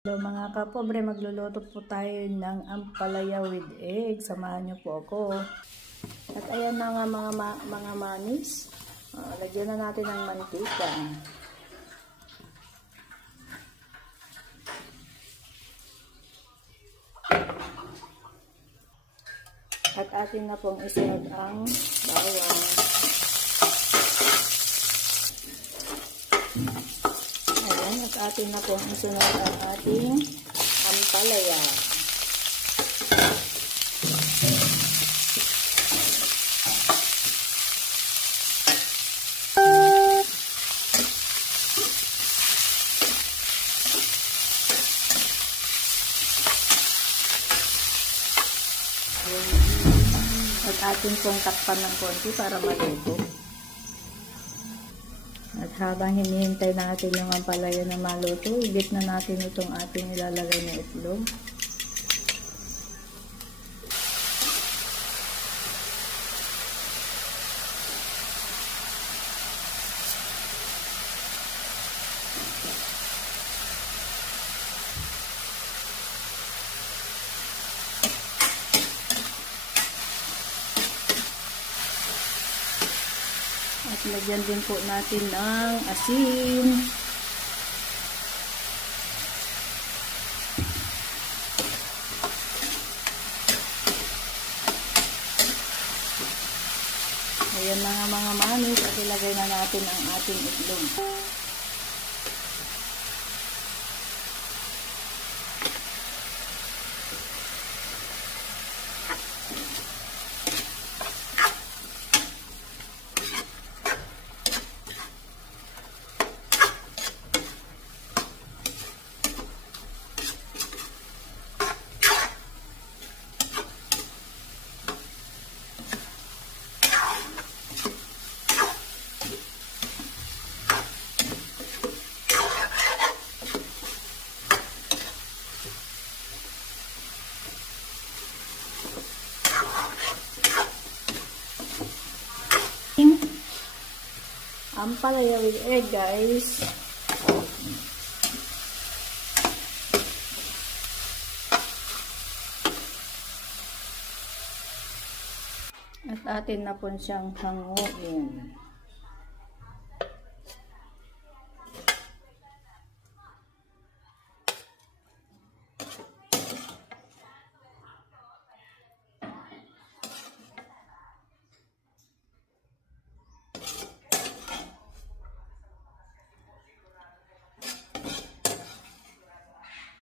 Hello mga kapobre, magluluto po tayo ng ampalaya with egg. Samahan niyo po ako. At ayan na nga mga manis. Lagyan na natin ng mantika. At atin na pong isunod ang bawang. Ayan, at atin na pong isunod ang ating ampalaya. At atin pong takpan ng konti para maluto. At habang hinihintay natin yung ampalaya na maluto, i-dip na natin itong ating ilalagay na itlog. At lagyan din po natin ng asin. Ayan na nga mga manis, at ilagay na natin ang ating itlog. Ampalaya with egg, guys. At atin na po siyang hanguin.